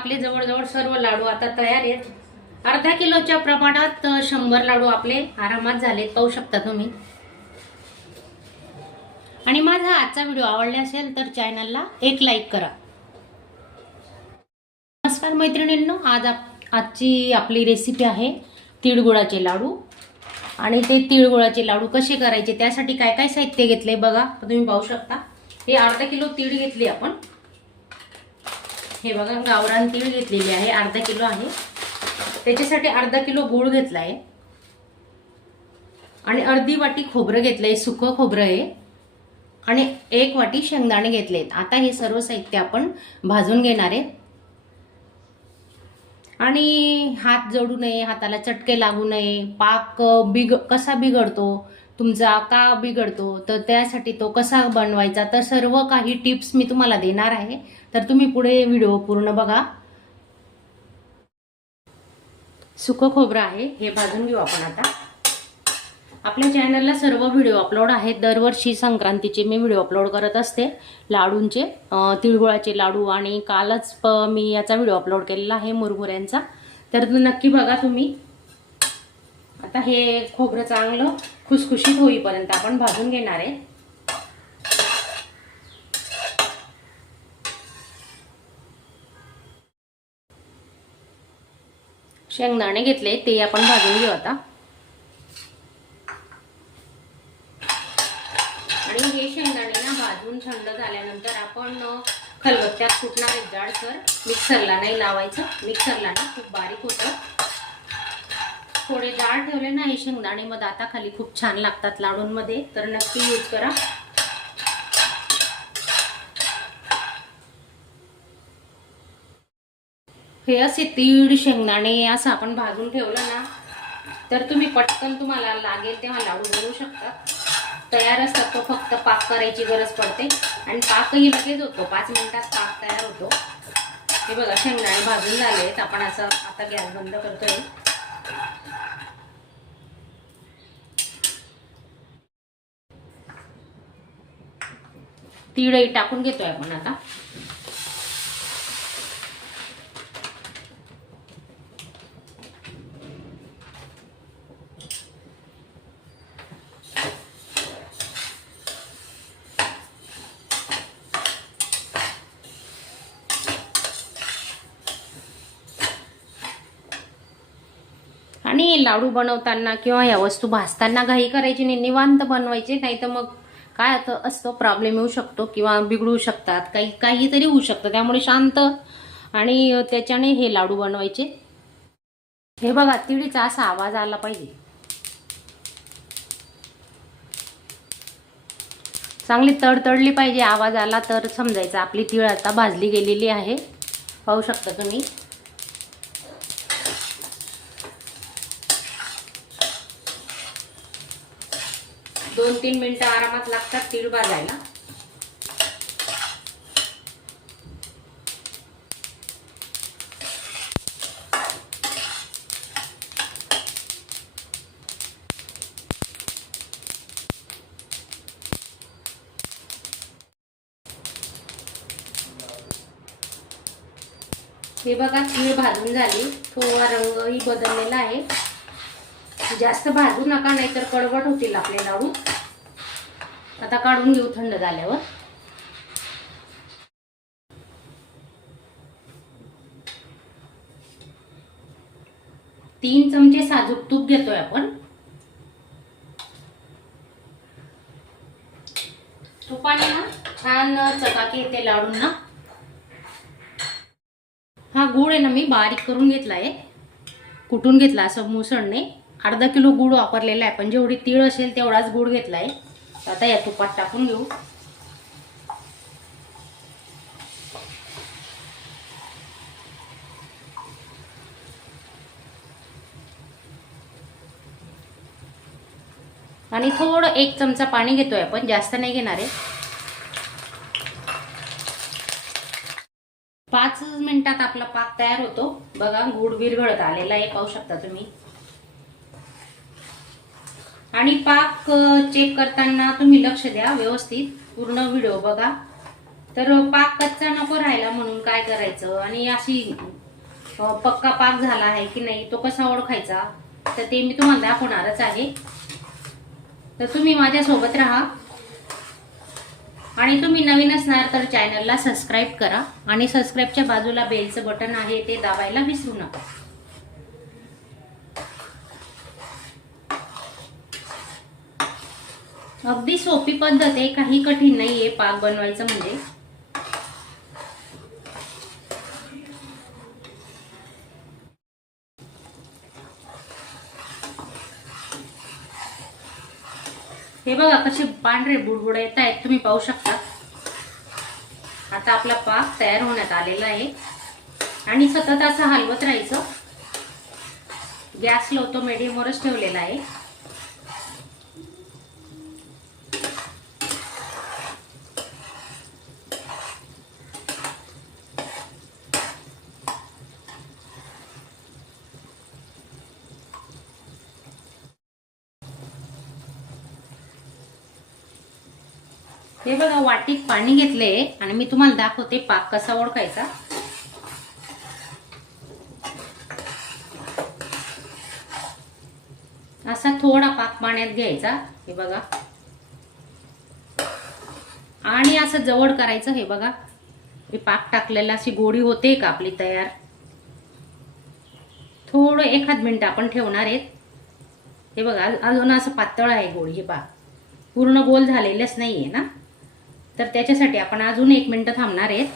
आपले जवळजवळ सर्व लाडू आता तयार आहेत. अर्धा किलोच्या प्रमाणात 100 लाडू आपले आरामात झाले, पाहू शकता तुम्ही. आणि माझा आजचा व्हिडिओ आवडला असेल तर चॅनलला एक लाईक करा. नमस्कार मैत्रिणींनो, आजची आपली रेसिपी आहे तिळगुळाचे लाडू. आणि ते तिळगुळाचे लाडू कसे करायचे त्यासाठी काय काय साहित्य घेतले बघा, तुम्ही पाहू शकता. हे अर्धा किलो तीळ घेतली आपण. हे बघा गावरान तीळ घेतलेली आहे, अर्धा किलो आहे. त्याच्यासाठी अर्धा किलो गूळ घेतला आहे आणि अर्धी वाटी खोबरं घेतलंय, सुकं खोबरं आहे. आणि 1 वाटी शेंगदाणे घेतलेत. आता हे सर्व साहित्य आपण भाजून घेणार आहे. आणि हात जळू नये, हाताला चटके लागू नये, पाक कसा बिघडतो तुमचा, का बिघडतो, तर त्यासाठी तो कसा बनवायचा, तर सर्व काही टिप्स मी तुम्हाला देणार आहे. तर तुम्ही पुढे व्हिडिओ पूर्ण बघा. सुकं खोबरं आहे, हे भाजून घेऊ आपण. आता आपल्या चॅनलला सर्व व्हिडिओ अपलोड आहेत. दरवर्षी संक्रांतीचे मी व्हिडिओ अपलोड करत असते लाडूंचे, तिळगुळाचे लाडू. आणि कालच मी याचा व्हिडिओ अपलोड केलेला आहे मुरमुऱ्यांचा, तर नक्की बघा तुम्ही. आता हे खोबरं चांगलं खुसखुशीत होईपर्यंत आपण भाजून घेणार आहे. शेंगदाणे घेतले, ते आपण भाजून घेऊ आता. आणि हे शेंगदाणे ना भाजून थंड झाल्यानंतर आपण खलबत्त्यात कुटणार आहे जाडसर. मिक्सरला नाही लावायचं, मिक्सरला ना खूप बारीक होतं. थोडे जाड ठेवले ना हे शेंगदाणे, मग दाताखाली खूप छान लागतात लाडूंमध्ये, तर नक्की यूज करा. हे असे तीळ शेंगदाणे असं आपण भाजून ठेवलं ना, तर तुम्ही पटकन तुम्हाला लागेल तेव्हा लाडू बनवू शकता. तयार असतात, तो फक्त पाक करायची गरज पडते. आणि पाकही लगेच होतो, 5 मिनिटात पाक तयार होतो. हे बघा शेंगदाणे भाजून झालेत. आपण असं आता गॅस बंद करतोय. तीळही टाकून घेतोय आपण आता. आणि लाडू बनवताना किंवा या वस्तू भाजताना घाई करायची नाही, निवांत बनवायचे. नाही तर मग काय असतो, प्रॉब्लेम येऊ शकतो किंवा बिघडू शकतात, काहीतरी होऊ शकतं. त्यामुळे शांत आणि त्याच्याने हे लाडू बनवायचे. हे बघा तिळीचा असा आवाज आला पाहिजे, चांगली तडतडली पाहिजे. आवाज आला तर समजायचं आपली तीळ आता भाजली गेलेली आहे. पाहू शकता तुम्ही. दोन 3 मिनिटं आरामात लागतात तीळ भाजायला. हे बघा तीळ भाजून झाली, थोडा रंगही बदललेला आहे. जास्त भाजू नका, नाहीतर कडवट होतील आपले लाडू. आता काढून घेऊ थंड झाल्यावर. तीन चमचे साजूक तूप घेतोय आपण. तुपाने ना छान चकाकी येते लाडूंना. हा गूळ आहे ना मी बारीक करून घेतलाय, कुटून घेतला असं मुसळणे. अर्धा किलो गूळ वापरलेला आहे, पण जेवढी तीळ असेल तेवढाच गूळ घेतलाय. आता या तुपात टाकून घेऊ. आणि थोडं 1 चमचा पाणी घेतोय आपण, जास्त नाही घेणार आहे. 5 मिनिटात आपला पाक तयार होतो. बघा गूळ विरघळत आलेला आहे, पाहू शकता तुम्ही. आणि पाक चेक करताना तुम्ही लक्ष द्या व्यवस्थित, पूर्ण व्हिडिओ बघा. तर पाक कच्चा नको राहायला म्हणून काय करायचं, आणि अशी पक्का पाक झाला आहे की नाही तो कसा ओळखायचा, तर ते मी तुम्हाला दाखवणारच आहे. तर तुम्ही माझ्यासोबत राहा, आणि तुम्ही नवीन असणार तर चॅनलला सबस्क्राईब करा, आणि सबस्क्राईबच्या बाजूला बेलचं बटन आहे ते दाबायला विसरू नका. अगदी सोपी पद्धत आहे, काही कठीण नाहीये पाक बनवायचं म्हणजे. हे बघा कसे पांढरे बुडबुड येत आहेत, तुम्ही पाहू शकता. आता आपला पाक तयार होण्यात आलेला आहे, आणि सतत असं हलवत राहायचं. गॅस लो तो मीडियमवरच ठेवलेला आहे. हे बघा वाटीत पाणी घेतले, आणि मी तुम्हाला दाखवते पाक कसा ओळखायचा. असा थोडा पाक पाण्यात घ्यायचा, हे बघा, आणि असं जवळ करायचं. हे बघा, हे पाक टाकलेला अशी गोळी होते का आपली तयार. थोडं एखाद मिनिट आपण ठेवणार आहेत. हे बघा अजून असं पातळ आहे गोळी. हे पाक पूर्ण गोल झालेलंच नाहीये ना, तर त्याच्यासाठी आपण अजून 1 मिनिट थांबणार आहेत.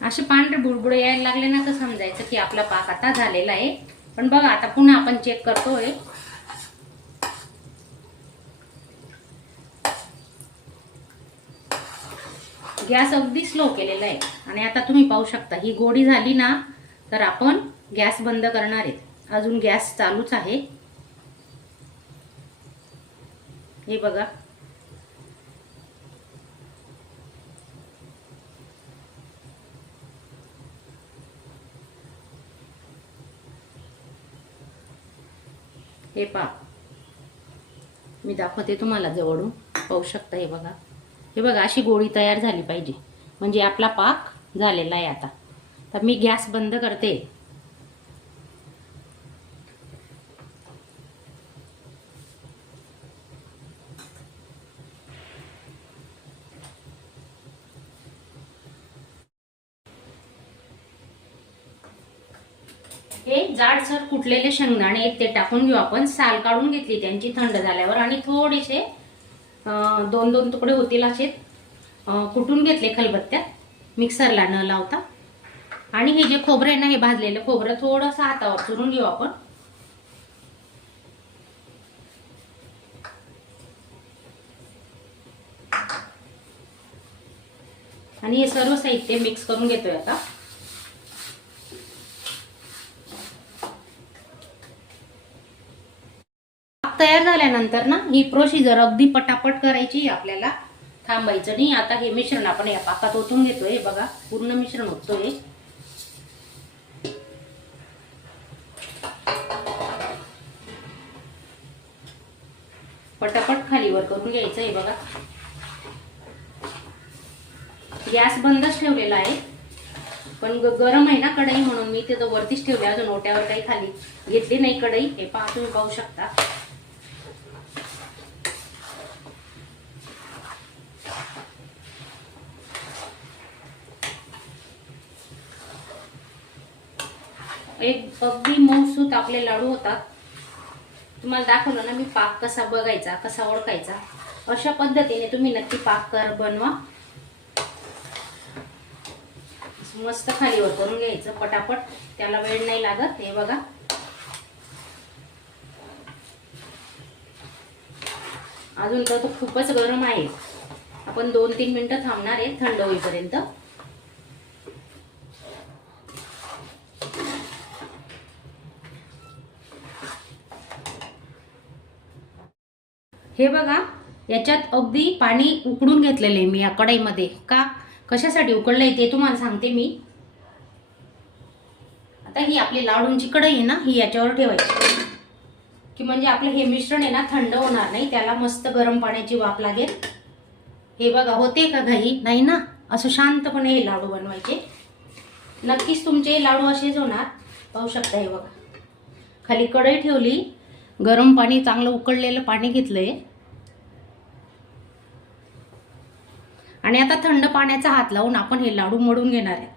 असे पांढरे बुडबुडे यायला लागले ना, तर समजायचं की आपला पाक आता झालेला आहे. पण बघा आता पुन्हा आपण चेक करतोय. गॅस अगदी स्लो केलेला आहे, आणि आता तुम्ही पाहू शकता ही गोळी झाली ना, तर आपण गॅस बंद करणार आहेत. अजून गॅस चालूच आहे. हे बघा, हे पहा मी दाखवते तुम्हाला जवळून, पाहू शकता. हे बघा, हे बघा अशी गोळी तयार झाली पाहिजे, म्हणजे आपला पाक झालेला आहे. आता तर मी गॅस बंद करते. हे जाडसर कुटलेले शेंगदाणे ते टाकून घेऊ आपण. साल काढून घेतली त्यांची थंड झाल्यावर, आणि थोडेसे 2-2 तुकडे होतील असे कुटून घेतले खलबत्त्यात, मिक्सरला न लावता. आणि हे जे खोबरं आहे ना, हे भाजलेलं खोबरं थोडंसं हातावर चुरून घेऊ आपण. आणि हे सर्व साहित्य मिक्स करून घेतोय आता. तयार झाल्यानंतर ना ही प्रोसिजर अगदी पटापट करायची, आपल्याला थांबायचं नाही. आता हे मिश्रण आपण या पाकात ओतून घेतोय. बघा पूर्ण मिश्रण ओततोय. पटापट खालीवर करून घ्यायचं. हे बघा गॅस बंदच ठेवलेला आहे, पण गरम आहे ना कढई, म्हणून मी तिथं वरतीच ठेवले. अजून ओट्यावर काही खाली घेतली नाही कढई. हे पहा तुम्ही पाहू शकता. एक अगदी मऊसूत आपले लाडू होतात. तुम्हाला दाखवलं ना मी पाक कसा बघायचा, कसा ओळखायचा. अशा पद्धतीने तुम्ही नक्की पाक बनवा. मस्त खालीवर करून घ्यायचं पटापट, त्याला वेळ नाही लागत. हे बघा अजून तर तो खूपच गरम आहे. आपण 2-3 मिनिटं थांबणार आहे थंड होईपर्यंत. हे बघा याच्यात अगदी पाणी उकळून घेतलेले आहे मी या कढईमध्ये. का कशासाठी उकळलंय ते तुम्हाला सांगते मी. आता ही आपली लाडूंची कढई आहे ना, ही याच्यावर ठेवायची. की म्हणजे आपलं हे मिश्रण आहे ना थंड होणार नाही, त्याला मस्त गरम पाण्याची वाफ लागेल. हे बघा होते का घाई नाही ना, असं शांतपणे हे लाडू बनवायचे. नक्कीच तुमचे लाडू असेच होणार. पाहू शकता हे बघा, खाली कढई ठेवली, गरम पाणी चांगलं उकळलेलं पाणी घेतलंय आणि आता थंड पाण्याचा हात लावून आपण हे लाडू मळून घेणार आहे.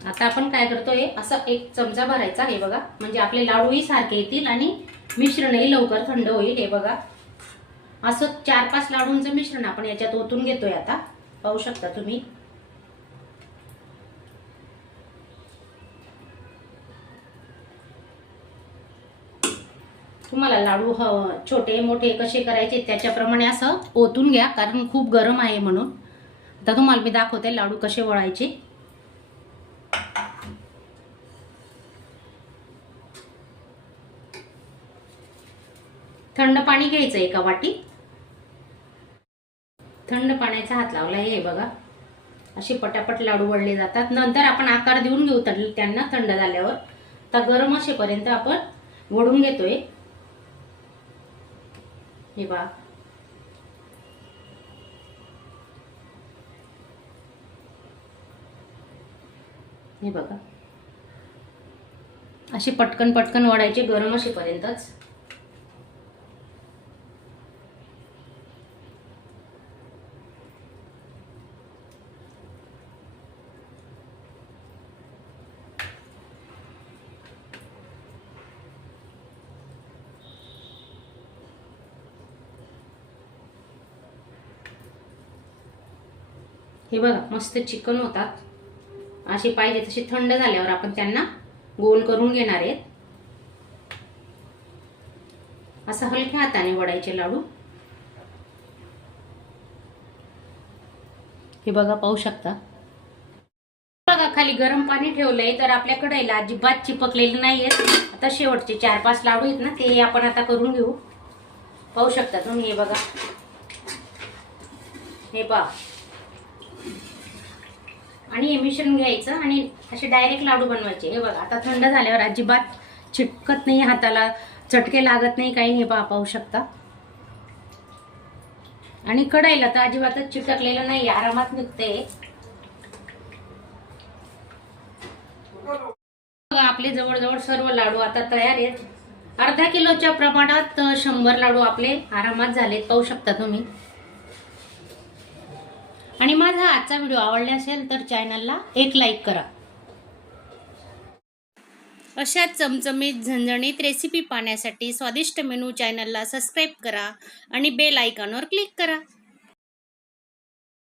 आता आपण काय करतोय, असं एक चमचा भरायचा. हे बघा, म्हणजे आपले लाडूही सारखे येतील आणि मिश्रणही लवकर थंड होईल. हे बघा, असं 4-5 लाडूंचं मिश्रण आपण याच्यात ओतून घेतोय. आता पाहू शकता तुम्ही. तुम्हाला लाडू छोटे मोठे कसे करायचे त्याच्याप्रमाणे असं ओतून घ्या, कारण खूप गरम आहे म्हणून. आता तुम्हाला मी दाखवते लाडू कसे वळायचे. थंड पाणी घ्यायचं एका वाटी. थंड पाण्याचा हात लावला. हे बघा, असे पटापट लाडू वळले जातात. नंतर आपण आकार देऊन घेऊ त्यांना थंड झाल्यावर. तर गरम असेपर्यंत आपण वळून घेतोय. हे बघा, हे बघा, असे पटकन पटकन वळायचे गरम असेपर्यंतच. हे बघा, मस्त चिकन होतात. असे पाहिजे तसे थंड झाल्यावर आपण त्यांना गोल करून घेणार आहेत. असं हलक्या हाताने वडायचे लाडू. हे बघा, पाहू शकता. बघा, खाली गरम पाणी ठेवलंय, तर आपल्या कढईला अजिबात चिपकलेले नाहीये. आता शेवटचे 4-5 लाडू आहेत ना, ते आपण आता करून घेऊ. पाहू शकता तुम्ही. हे बघा, हे पहा. आणि हे मिश्रण घ्यायचं आणि असे डायरेक्ट लाडू बनवायचे. हे बघा, आता थंड झाल्यावर अजिबात चिटकत नाही, हाताला चटके लागत नाही, काही नाही. पाहू शकता. आणि कढईला तर अजिबातच चिटकलेलं नाही, आरामात निघते. आपले जवळजवळ सर्व लाडू आता तयार आहेत. अर्धा किलोच्या प्रमाणात 100 लाडू आपले आरामात झालेत. पाहू शकता तुम्ही. आणि माझा आजचा व्हिडिओ आवडला असेल तर चॅनलला एक लाईक करा. अशा चमचमीत झणझणीत रेसिपी पाहण्यासाठी स्वादिष्ट मेनू चॅनलला सबस्क्राईब करा आणि बेल आयकॉनवर क्लिक करा.